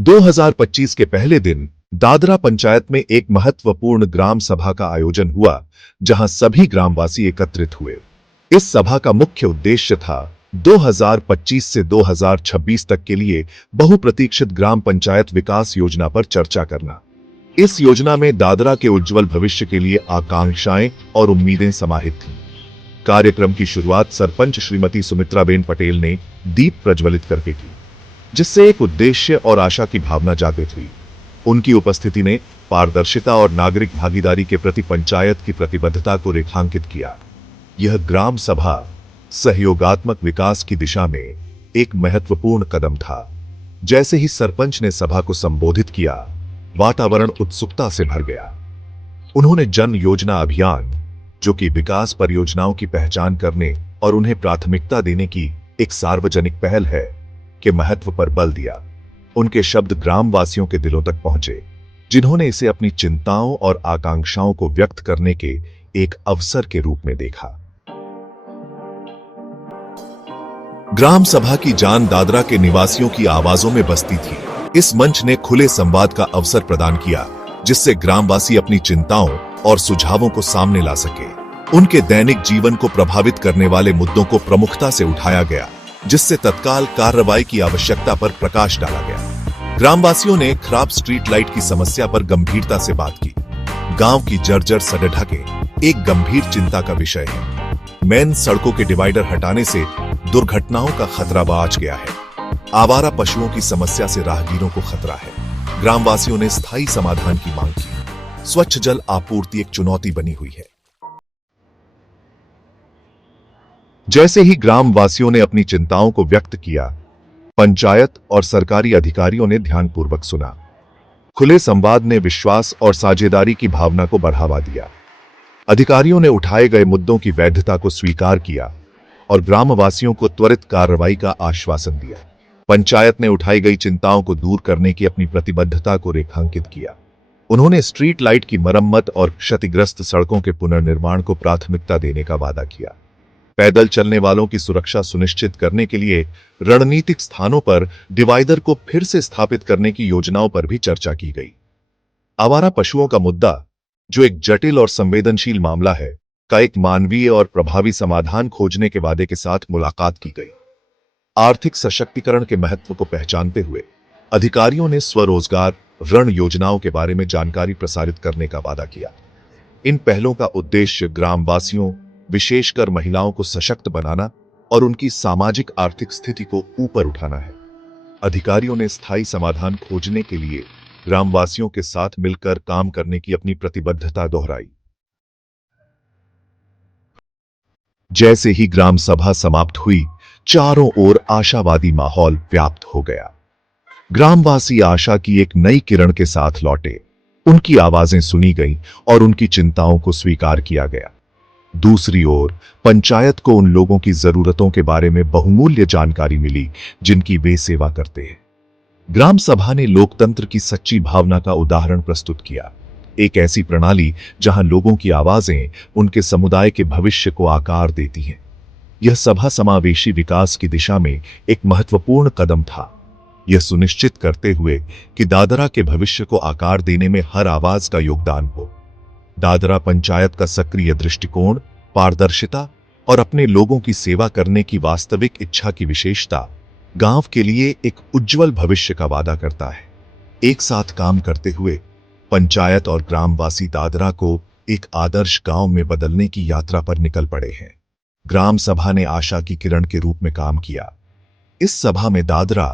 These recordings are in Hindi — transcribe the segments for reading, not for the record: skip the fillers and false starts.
2025 के पहले दिन दादरा पंचायत में एक महत्वपूर्ण ग्राम सभा का आयोजन हुआ, जहां सभी ग्रामवासी एकत्रित हुए। इस सभा का मुख्य उद्देश्य था 2025 से 2026 तक के लिए बहुप्रतीक्षित ग्राम पंचायत विकास योजना पर चर्चा करना। इस योजना में दादरा के उज्जवल भविष्य के लिए आकांक्षाएं और उम्मीदें समाहित थीं। कार्यक्रम की शुरुआत सरपंच श्रीमती सुमित्राबेन पटेल ने दीप प्रज्वलित करके की, जिससे एक उद्देश्य और आशा की भावना जागृत हुई। उनकी उपस्थिति ने पारदर्शिता और नागरिक भागीदारी के प्रति पंचायत की प्रतिबद्धता को रेखांकित किया। यह ग्राम सभा सहयोगात्मक विकास की दिशा में एक महत्वपूर्ण कदम था। जैसे ही सरपंच ने सभा को संबोधित किया, वातावरण उत्सुकता से भर गया। उन्होंने जन योजना अभियान, जो कि विकास परियोजनाओं की पहचान करने और उन्हें प्राथमिकता देने की एक सार्वजनिक पहल है, के महत्व पर बल दिया। उनके शब्द ग्रामवासियों के दिलों तक पहुंचे, जिन्होंने इसे अपनी चिंताओं और आकांक्षाओं को व्यक्त करने के एक अवसर के रूप में देखा। ग्राम सभा की जान दादरा के निवासियों की आवाजों में बसती थी। इस मंच ने खुले संवाद का अवसर प्रदान किया, जिससे ग्रामवासी अपनी चिंताओं और सुझावों को सामने ला सके। उनके दैनिक जीवन को प्रभावित करने वाले मुद्दों को प्रमुखता से उठाया गया, जिससे तत्काल कार्रवाई की आवश्यकता पर प्रकाश डाला गया। ग्रामवासियों ने खराब स्ट्रीट लाइट की समस्या पर गंभीरता से बात की। गांव की जर्जर सड़कें एक गंभीर चिंता का विषय है। मेन सड़कों के डिवाइडर हटाने से दुर्घटनाओं का खतरा बढ़ गया है। आवारा पशुओं की समस्या से राहगीरों को खतरा है। ग्रामवासियों ने स्थायी समाधान की मांग की। स्वच्छ जल आपूर्ति एक चुनौती बनी हुई है। जैसे ही ग्रामवासियों ने अपनी चिंताओं को व्यक्त किया, पंचायत और सरकारी अधिकारियों ने ध्यानपूर्वक सुना। खुले संवाद ने विश्वास और साझेदारी की भावना को बढ़ावा दिया। अधिकारियों ने उठाए गए मुद्दों की वैधता को स्वीकार किया और ग्रामवासियों को त्वरित कार्रवाई का आश्वासन दिया। पंचायत ने उठाई गई चिंताओं को दूर करने की अपनी प्रतिबद्धता को रेखांकित किया। उन्होंने स्ट्रीट लाइट की मरम्मत और क्षतिग्रस्त सड़कों के पुनर्निर्माण को प्राथमिकता देने का वादा किया। पैदल चलने वालों की सुरक्षा सुनिश्चित करने के लिए रणनीतिक स्थानों पर डिवाइडर को फिर से स्थापित करने की योजनाओं पर भी चर्चा की गई। आवारा पशुओं का मुद्दा, जो एक जटिल और संवेदनशील मामला है, का एक मानवीय और प्रभावी समाधान खोजने के वादे के साथ मुलाकात की गई। आर्थिक सशक्तिकरण के महत्व को पहचानते हुए अधिकारियों ने स्वरोजगार ऋण योजनाओं के बारे में जानकारी प्रसारित करने का वादा किया। इन पहलों का उद्देश्य ग्रामवासियों, विशेषकर महिलाओं को सशक्त बनाना और उनकी सामाजिक आर्थिक स्थिति को ऊपर उठाना है। अधिकारियों ने स्थायी समाधान खोजने के लिए ग्रामवासियों के साथ मिलकर काम करने की अपनी प्रतिबद्धता दोहराई। जैसे ही ग्राम सभा समाप्त हुई, चारों ओर आशावादी माहौल व्याप्त हो गया। ग्रामवासी आशा की एक नई किरण के साथ लौटे। उनकी आवाजें सुनी गईं और उनकी चिंताओं को स्वीकार किया गया। दूसरी ओर पंचायत को उन लोगों की जरूरतों के बारे में बहुमूल्य जानकारी मिली, जिनकी वे सेवा करते हैं। ग्राम सभा ने लोकतंत्र की सच्ची भावना का उदाहरण प्रस्तुत किया। एक ऐसी प्रणाली जहां लोगों की आवाजें उनके समुदाय के भविष्य को आकार देती हैं। यह सभा समावेशी विकास की दिशा में एक महत्वपूर्ण कदम था, यह सुनिश्चित करते हुए कि दादरा के भविष्य को आकार देने में हर आवाज का योगदान हो। दादरा पंचायत का सक्रिय दृष्टिकोण, पारदर्शिता और अपने लोगों की सेवा करने की वास्तविक इच्छा की विशेषता गांव के लिए एक उज्जवल भविष्य का वादा करता है। एक साथ काम करते हुए पंचायत और ग्रामवासी दादरा को एक आदर्श गांव में बदलने की यात्रा पर निकल पड़े हैं। ग्राम सभा ने आशा की किरण के रूप में काम किया। इस सभा में दादरा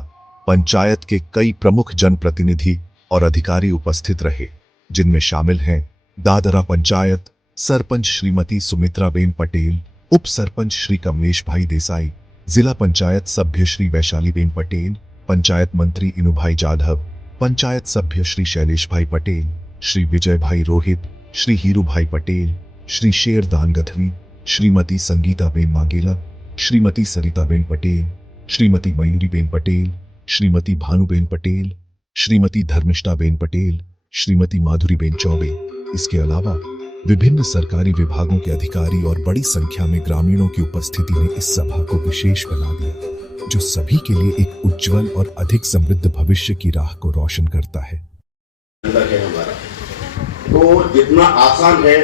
पंचायत के कई प्रमुख जनप्रतिनिधि और अधिकारी उपस्थित रहे, जिनमें शामिल हैं दादरा पंचायत सरपंच श्रीमती सुमित्राबेन पटेल, उप सरपंच श्री कमलेश भाई देसाई, जिला पंचायत सभ्य श्री वैशालीबेन पटेल, पंचायत मंत्री इनुभाई जाधव, पंचायत सभ्य श्री शैलेश भाई पटेल, श्री विजय भाई रोहित, श्री हीरू भाई पटेल, श्री शेरदान गधवी, श्रीमती संगीताबेन मांगेला, श्रीमती सरिताबेन पटेल, श्रीमती मयूरीबेन पटेल, श्रीमती भानुबेन पटेल, श्रीमती धर्मिष्ठाबेन पटेल, श्रीमती माधुरीबेन चौबे। इसके अलावा विभिन्न सरकारी विभागों के अधिकारी और बड़ी संख्या में ग्रामीणों की उपस्थिति ने इस सभा को विशेष बना दिया। जो सभी के लिए एक उज्जवल और अधिक समृद्ध भविष्य की राह को रोशन करता है। हमारा तो जितना आसान है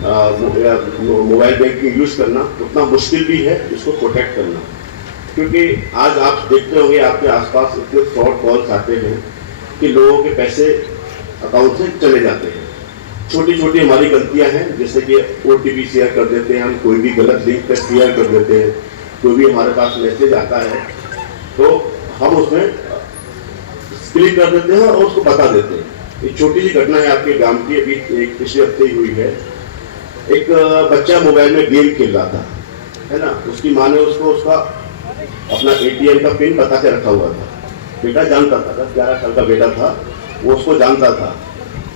मोबाइल बैंकिंग यूज करना, उतना मुश्किल भी है इसको प्रोटेक्ट करना, क्योंकि आज आप देखते होंगे आपके आसपास इतने फ्रॉड कॉल्स आते हैं कि लोगों के पैसे अकाउंट से चले जाते हैं। छोटी छोटी हमारी गलतियां हैं, जैसे कि OTP शेयर कर देते हैं, हम कोई भी गलत लिंक पर शेयर कर देते हैं, कोई भी हमारे पास मैसेज आता है तो हम उसमें क्लिक कर देते हैं और उसको बता देते हैं। एक छोटी सी घटना है आपके गांव की, अभी एक पिछले हफ्ते ही हुई है। एक बच्चा मोबाइल में गेम खेल रहा था, है ना, उसकी माँ ने उसको उसका अपना ATM का पिन बता के रखा हुआ था। बेटा जानता था, 11 साल का बेटा था, वो उसको जानता था।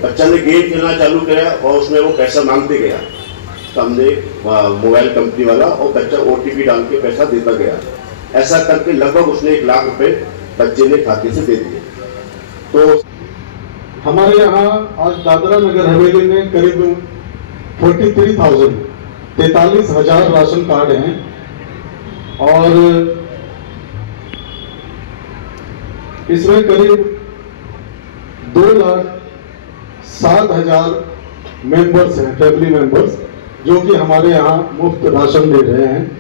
बच्चा ने गेम खेलना चालू किया और उसमें वो पैसा मांगते गया सामने मोबाइल कंपनी वाला, और बच्चा OTP डाल के पैसा देता गया। ऐसा करके लगभग उसने 1 लाख रुपए बच्चे ने खाते से दे दिए। तो हमारे यहाँ आज दादरा नगर हवेली में करीब 43,000 राशन कार्ड हैं और इसमें करीब 2,07,000 मेंबर्स हैं, फैमिली मेंबर्स, जो कि हमारे यहाँ मुफ्त राशन ले रहे हैं।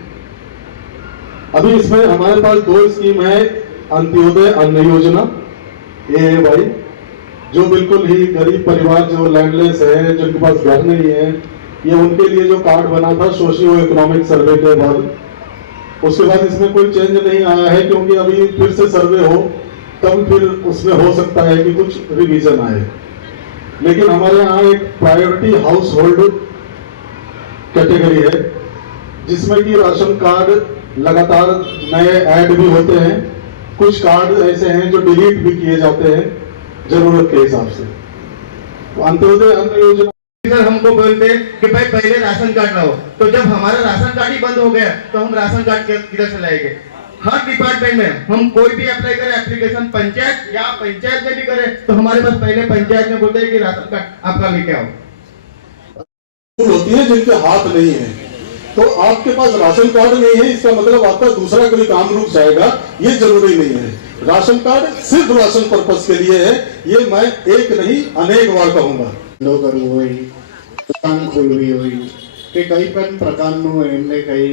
अभी इसमें हमारे पास 2 स्कीम है, अंत्योदय अन्न योजना AAY, जो बिल्कुल ही गरीब परिवार जो लैंडलेस है, जिनके पास घर नहीं है, ये उनके लिए जो कार्ड बना था सोशियो इकोनॉमिक सर्वे के बाद। उसके बाद इसमें कोई चेंज नहीं आया है, क्योंकि अभी फिर से सर्वे हो तब फिर उसमें हो सकता है कि कुछ रिवीजन आए। लेकिन हमारे यहाँ एक प्रायोरिटी हाउस होल्ड कैटेगरी है, जिसमें कि राशन कार्ड लगातार नए ऐड भी होते हैं। कुछ कार्ड ऐसे हैं जो डिलीट भी किए जाते हैं जरूरत के हिसाब से। तो अंत्योदय अन्न योजना सर हमको बोलते कि भाई पहले राशन कार्ड लाओ, तो जब हमारा राशन कार्ड ही बंद हो गया तो हम राशन कार्ड किधर से लाएंगे? हर डिपार्टमेंट में हम कोई भी अप्लाई करें एप्लीकेशन, पंचायत या पंचायत में भी करें, तो हमारे पास पहले पंचायत में बोलते हैं कि राशन कार्ड आपका लेके आओ। होती है जिनके हाथ नहीं है, तो आपके पास राशन कार्ड नहीं है इसका मतलब आपका दूसरा कोई काम रुक जाएगा, ये जरूरी नहीं है। राशन कार्ड सिर्फ राशन पर्पस के लिए है, ये मैं एक नहीं अनेक बार कहूंगा। કરવું હોય, દુકાન ખોલવી હોય કે કંઈ પણ પ્રકારનું એમને કંઈ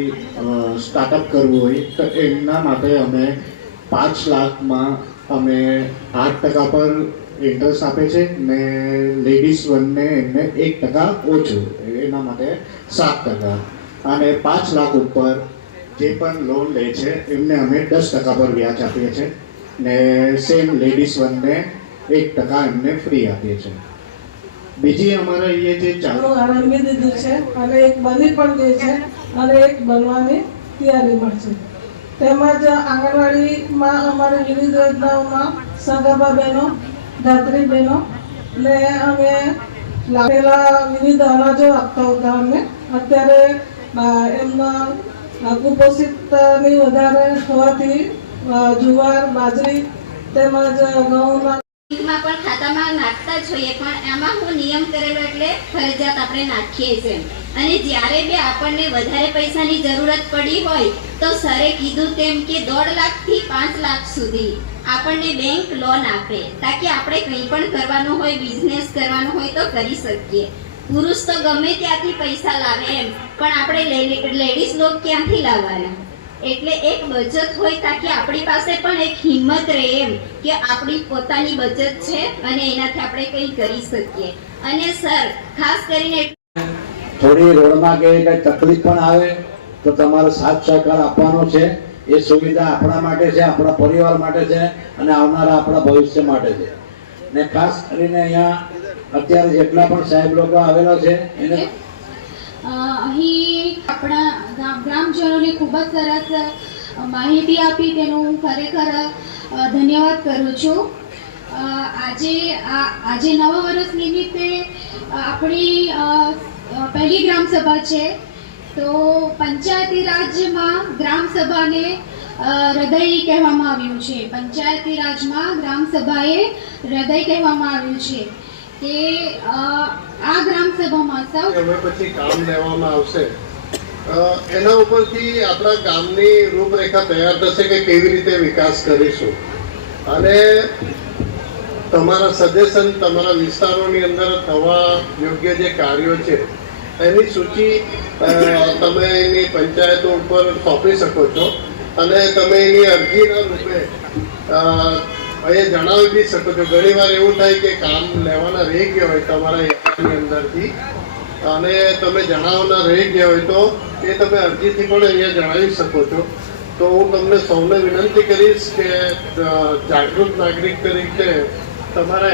સ્ટાર્ટઅપ કરવું હોય તો એમના માટે અમે 5 લાખમાં અમે 8% પર ઇન્ટરેસ્ટ આપે છે ને લેડીઝ વનને એમને 1% ઓછું, એના માટે 7%, અને 5 લાખ ઉપર જે પણ લોન લે છે એમને અમે 10% પર વ્યાજ આપીએ છીએ ને સેમ લેડીઝ વનને 1% એમને ફ્રી આપીએ છીએ। બીજી અમારા અહીંયા જે ચાલુ આરંભી દીધું છે અને એક બની પણ ગઈ છે અને એક બનવાની તૈયારીમાં છે। તેમજ આંગણવાડીમાં અમારી વિવિધ યોજનાઓમાં સગાબા બહેનો, ધાત્રી બહેનો ને અમે લાગેલા વિવિધ અનાજો આપતા હતા। અમે અત્યારે એમના કુપોષિતની વધારે હોવાથી જુવાર, બાજરી તેમજ ઘઉંના બેંકમાં પણ ખાતામાં નાખતા જ હોઈએ, પણ આમાં હું નિયમ કરેલો એટલે ફરજિયાત આપણે નાખીએ છીએ। અને જ્યારે બી આપણને વધારે પૈસાની જરૂરત પડી હોય તો સરે કીધું તેમ કે 1.5 લાખથી 5 લાખ સુધી આપણને બેંક લોન આપે, તાકી આપણે કંઈ પણ કરવાનું હોય, બિઝનેસ કરવાનો હોય તો કરી શકીએ। પુરુષ તો ગમે ત્યાંથી પૈસા લાવે એમ, પણ આપણે લેડીઝ લોક ક્યાંથી લાવવાના? એટલે એક બચત હોય તાકી આપણી પાસે પણ એક હિંમત રહે એમ કે આપણી પોતાની બચત છે અને એનાથી આપણે કંઈ કરી શકીએ। અને સર ખાસ કરીને થોડી રોડમાં કે કઈ તકલીફ પણ આવે તો તમારો સાથ સહકાર આપવાનો છે। એ સુવિધા આપણા માટે છે, આપણા પરિવાર માટે છે અને આવનારા આપણા ભવિષ્ય માટે છે। ને ખાસ કરીને અહીંયા અત્યારે જેટલા પણ સાહેબ લોકો આવેલા છે એને અહીં આપણા ગ્રામજનોને ખૂબ જ સરસ માહિતી આપી, તેનો હું ખરેખર ધન્યવાદ કરું છું। આજે નવા વર્ષ નિમિત્તે આપણી પહેલી ગ્રામ સભા છે, તો પંચાયતી રાજમાં ગ્રામ સભાને હૃદય કહેવામાં આવ્યું છે। પંચાયતી રાજમાં ગ્રામ સભાએ હૃદય કહેવામાં આવ્યું છે કે આ ગ્રામ સભામાં સૌ હવે પછી કામ લેવામાં આવશે એના ઉપરથી આપણા ગામની રૂપરેખા તૈયાર થશે કે કેવી રીતે વિકાસ કરીશું અને તમારા સજેશન તમારા વિસ્તારોની અંદર થવા યોગ્ય જે કાર્યો છે એની સૂચિ તમે એની પંચાયતો ઉપર સોંપી શકો છો અને તમે એની અરજીના રૂપે અહીંયા જણાવી બી શકો છો. ઘણીવાર એવું થાય કે કામ લેવાના રહી ગયા હોય તમારા એરિયાની અંદરથી અને તમે જણાવવાના રહી ગયા હોય તો એ તમે અરજીથી પણ અહીંયા જણાવી શકો છો. તો હું તમને સૌને વિનંતી કરીશ કે જાગૃત નાગરિક તરીકે તમારે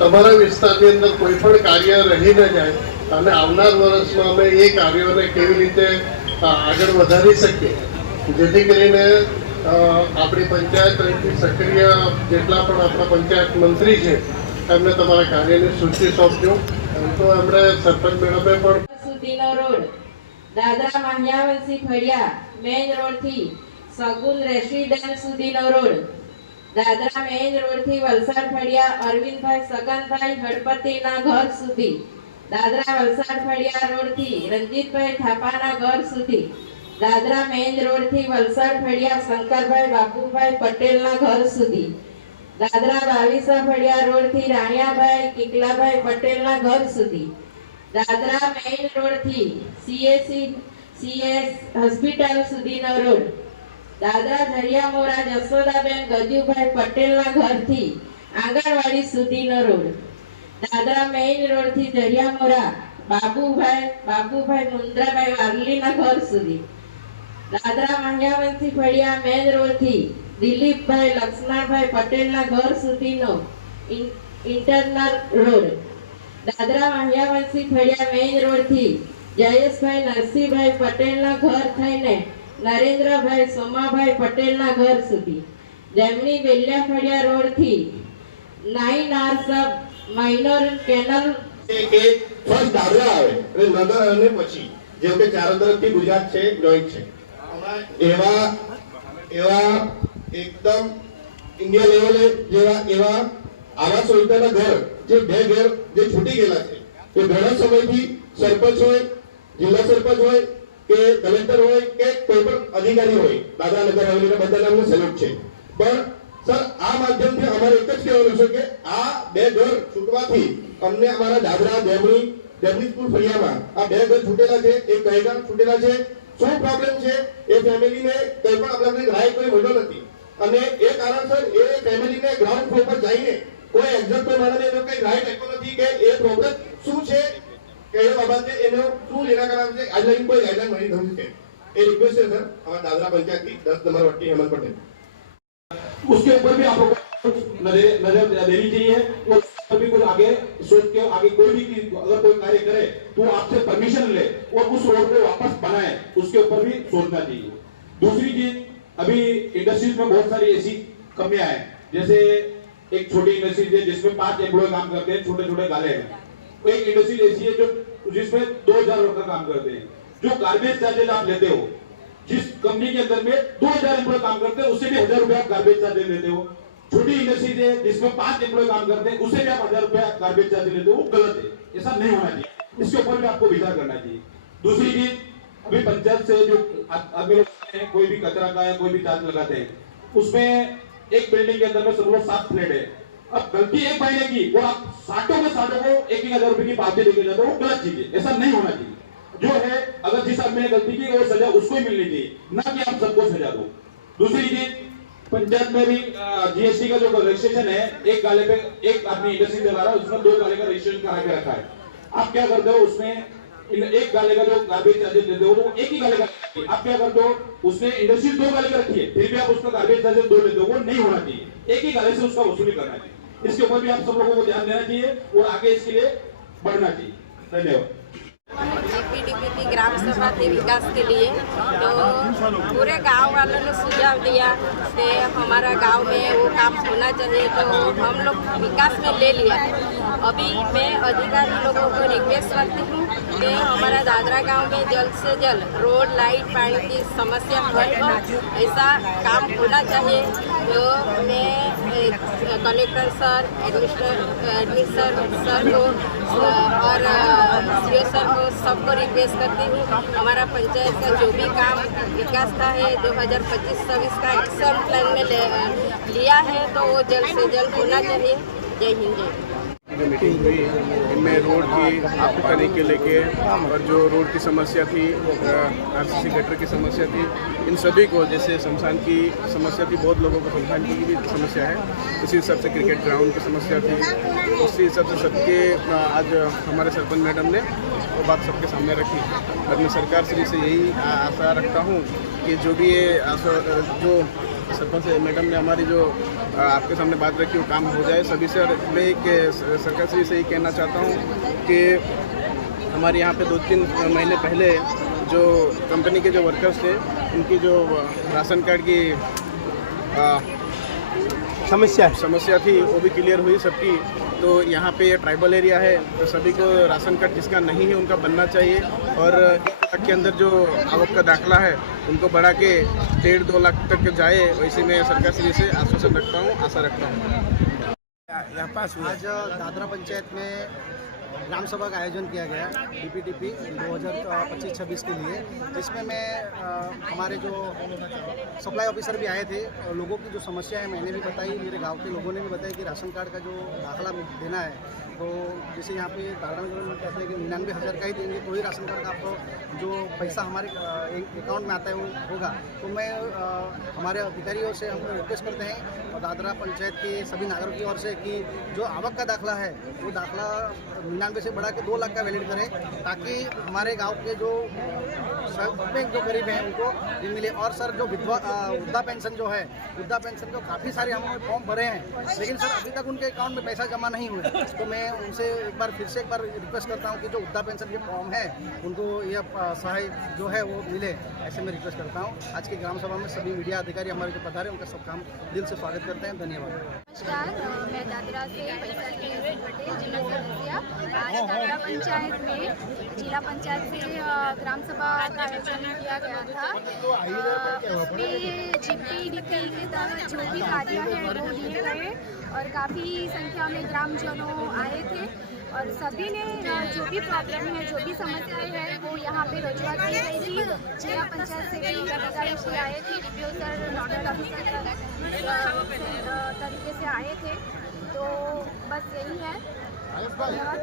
તમારા વિસ્તારની અંદર કોઈ પણ કાર્ય રહી ન જાય અને આવનાર વર્ષમાં અમે એ કાર્યોને કેવી રીતે આગળ વધારી શકીએ જેથી કરીને આપણી પંચાયત અહીંથી સક્રિય જેટલા પણ આપણા પંચાયત મંત્રી છે એમને તમારા કાર્યની સૂચિ સોંપજો. તો એમણે સરપંચ મેડમે પણ સુધીનો રોડ દાદરા માહ્યાવંશી ફળિયા મેઇન રોડ થી સગુન રેસિડેન્સ સુધીનો રોડ, દાદરા મેઇન રોડ થી વલસાડ ફળિયા અરવિંદભાઈ સગનભાઈ હળપતિના ઘર સુધી, દાદરા વલસાડ ફળિયા રોડ થી રંજીતભાઈ થાપાના ઘર સુધી, દાદરા મેઇન રોડ થી વલસાડ ફળિયા શંકરભાઈ બાપુભાઈ પટેલના ઘર સુધી, દાદરા બાવીસા ફળિયા રોડ થી રાણિયાભાઈ કિકલાભાઈ પટેલના ઘર સુધી, દાદરા મેઇન રોડ થી સીએસ હોસ્પિટલ સુધીનો રોડ, દાદરા ધરિયામોરા જશોદાબેન ગજુભાઈ પટેલના ઘરથી આંગણવાડી સુધીનો રોડ, દાદરા મેઇન રોડ થી ધરિયામોરા બાબુભાઈ મુંદ્રાભાઈ વારલીના ઘર સુધી, દાદરા માહ્યાવંશી ફળિયા મેઇન રોડ થી દિલીપભાઈ લક્ષ્મણભાઈ પટેલના ઘર સુધીનો ઇન્ટરનલ રોડ, દાદરા માહ્યાવંશી ફળિયા મેઇન રોડ થી જયેશભાઈ નરસિંહભાઈ પટેલના ઘર થઈને નરેન્દ્રભાઈ સોમાભાઈ પટેલના ઘર સુધી, જેમની બેલિયા ફળિયા રોડ થી 9R સબ માઇનોર કેનલ કે ફર્સ્ટ દાદરા આવે અને નગર અને પછી જેમ કે ચારો તરફથી ગુજરાત છે જોઈન્ટ છે એવા એકદમ ઇન્ડિયા લેવલે એવા આવાસ યોજનાના ઘર જે 2 ઘર જે છૂટી ગયેલા છે એ ઘણા સમયથી સરપંચ હોય, જિલ્લા સરપંચ હોય કે કલેક્ટર હોય કે કોઈ પણ અધિકારી હોય, દાદરા નગર હવેલીના બધાને અમને સલ્યુટ છે. પણ સર આ માધ્યમથી અમારે એક જ કહેવાનું છે કે આ 2 ઘર છૂટવાથી અમને અમારા દાદરા દેમણી સ્કૂલ ફળિયામાં આ 2 ઘર છૂટેલા છે, એક કહેગામ છૂટેલા છે, શું પ્રોબ્લેમ છે એ ફેમિલીને કંઈ પણ આપણે રાય કોઈ મળ્યો નથી અને એ કારણસર એ ફેમિલીને ગ્રાઉન્ડ ફ્લોર પર જઈને કોઈ એક્ઝેક્ટ કોઈ માણસને એનો કંઈ રાઈટ આપ્યો નથી કે એ પ્રોબ્લેમ શું છે કે એ બાબતે એનો શું નિરાકરણ છે ગાઈડલાઈન કોઈ ગાઈડલાઈન મળી નથી છે. એ રિક્વેસ્ટ है सर हमारे दादरा पंचायत की 10 नंबर वट्टी हेमंत पटेल. उसके ऊपर भी आप लोगों को नजर देनी चाहिए और भी कुछ आगे सोच के आगे कोई भी अगर कोई कार्य करे तो आपसे परमिशन ले और उस रोड को वापस बनाए, उसके ऊपर भी सोचना चाहिए. दूसरी चीज, अभी इंडस्ट्रीज में बहुत सारी ऐसी कमियां हैं, जैसे एक छोटी इंडस्ट्रीज है जिसमें 5 एम्प्लॉय काम करते हैं, छोटे छोटे गाले हैं. एक इंडस्ट्री ऐसी है जो जिसमें 2000 वर्कर काम करते हैं. जो गार्बेज चार्जेस आप लेते हो, जिस कंपनी के अंदर में 2000 एम्प्लॉय काम करते हैं उससे भी 1000 रुपया आप गार्बेज चार्जेस लेते हो. छोटी इंडस्ट्रीज है जिसमें 5 एम्प्लॉय काम करते हैं उससे भी आप 1000 रुपया गार्बेज चार्जेस लेते हो, वो गलत है, ऐसा नहीं होना चाहिए. इसके ऊपर भी आपको विचार करना चाहिए. दूसरी चीज, अभी पंचायत से जो आदमी लोग कोई भी कचरा का या कोई भी चार्ज लगाते हैं, उसमें एक बिल्डिंग के अंदर में सब लोग 7 फ्लैट है. अब गलती एक महीने की और आप साठों को 1,000 रुपए की पावती लेके जाते हो, वो गलत चीज है, ऐसा नहीं होना चाहिए. जो है अगर जिस आदमी ने गलती की वो सजा उसको ही मिलनी चाहिए, ना कि आप सबको सजा दो. दूसरी चीज, पंचायत में भी जीएसटी का जो रजिस्ट्रेशन है, एक गाले पे एक आदमी इंडस्ट्री चला रहा है, उसमें 2 गाले का रजिस्ट्रेशन करा के रखा है. आप क्या करते हो, उसमें एक गाले का जो गार्बेज चार्जेस देते हो तो एक ही गाले का, आप क्या करते हो उसने इंडस्ट्री 2 गाले का रखी है फिर भी आप उसका गार्बेज चार्जेस 2 लेते हो, वो नहीं होना चाहिए. एक ही गाले से उसका वसूली करना चाहिए. इसके ऊपर भी आप सब लोगों को ध्यान देना चाहिए और आगे इसके लिए बढ़ना चाहिए. धन्यवाद. जीपीडीपी ग्राम सभा के विकास के लिए तो पूरे गांव वालों ने सुझाव दिया कि हमारा गांव में वो काम होना चाहिए, तो हम लोग विकास में ले लिया. अभी मैं अधिकारी लोगों को रिक्वेस्ट करती हूँ कि हमारा दादरा गांव में जल्द से जल्द रोड, लाइट, पानी की समस्या हल हो, ऐसा काम होना चाहिए. तो मैं कलेक्टर सर, एडमिनिस्ट्रेटर सर को और सीओ सर को सबको रिक्वेस्ट करती हूँ, हमारा पंचायत का जो भी काम विकास का है 2025-26 का एक्शन प्लान में लिया है तो वो जल्द से जल्द होना चाहिए। जय हिंद, जय हिंद। जो मीटिंग हुई इनमें रोड की आपकी के लेके और जो रोड की समस्या थी, आरसीसी गटर की समस्या थी, इन सभी को, जैसे शमशान की समस्या थी, बहुत लोगों को शमशान की भी समस्या है, उसी हिसाब से क्रिकेट ग्राउंड की समस्या थी, उसी हिसाब से सबके आज हमारे सरपंच मैडम ने वो बात सबके सामने रखी। और मैं सरकार से यही आशा रखता हूँ कि जो भी ये जो सरपंच मैडम ने हमारी जो आपके सामने बात रखी वो काम हो जाए सभी से। और मैं एक सरकार से यही कहना चाहता हूँ कि हमारे यहाँ पे 2-3 महीने पहले जो कंपनी के जो वर्कर्स थे उनकी जो राशन कार्ड की समस्या थी वो भी क्लियर हुई सबकी। तो यहाँ पे ये ट्राइबल एरिया है तो सभी को राशन कार्ड जिसका नहीं है उनका बनना चाहिए और 1 लाख के अंदर जो आवक का दाखला है उनको बढ़ा के 1.5-2 लाख तक जाए, वैसे मैं सरकार से आश्वासन रखता हूँ, आशा रखता हूँ। आज दादरा पंचायत में ग्राम सभा का आयोजन किया गया DPTP 2025-26 के लिए, जिसमें मैं हमारे जो सप्लाई ऑफिसर भी आए थे और लोगों की जो समस्या है मैंने भी बताई, मेरे गांव के लोगों ने भी बताया कि राशन कार्ड का जो दाखला देना है तो जैसे यहाँ पे दादरा में कहते हैं कि 99,000 का ही देंगे तो ही राशन कार्ड का आपको जो पैसा हमारे अकाउंट में आता है वो होगा। तो मैं हमारे अधिकारियों से हम रिक्वेस्ट करते हैं और दादरा पंचायत के सभी नागरिकों की ओर से कि जो आवक का दाखला है वो दाखला 99 से बढ़ा के 2 लाख का वैलिड करें ताकि हमारे गांव के जो गरीब हैं उनको भी मिले। और सर जो वृद्धा पेंशन जो है, वृद्धा पेंशन तो काफ़ी सारे हमने फॉर्म भरे हैं लेकिन सर अभी तक उनके अकाउंट में पैसा जमा नहीं हुए। तो मैं उनसे एक बार रिक्वेस्ट करता हूं कि जो वृद्धा पेंशन के फॉर्म है उनको यह सहाय जो है वो मिले, ऐसे मैं रिक्वेस्ट करता हूं। आज की ग्राम सभा में सभी मीडिया अधिकारी हमारे जो पधारे उनका सब काम दिल से स्वागत करते हैं। धन्यवाद। नमस्कार, मैं दादरा से पटेल, जिला सदस्य। आज दादरा पंचायत में जिला पंचायत से ग्राम सभा का आयोजन किया गया था। उसमें GPTP के तहत जो भी कार्य है वो लिए गए और काफ़ी संख्या में ग्रामजनों आए थे और सभी ने जो भी प्रॉब्लम है, जो भी समस्याएं हैं वो यहाँ पे रजूआत की गई थी। जिला पंचायत से भी अधिकारी आए थे, DPO सर, नोडल ऑफिसर तरीके से आए थे। तो बस यही है। धन्यवाद।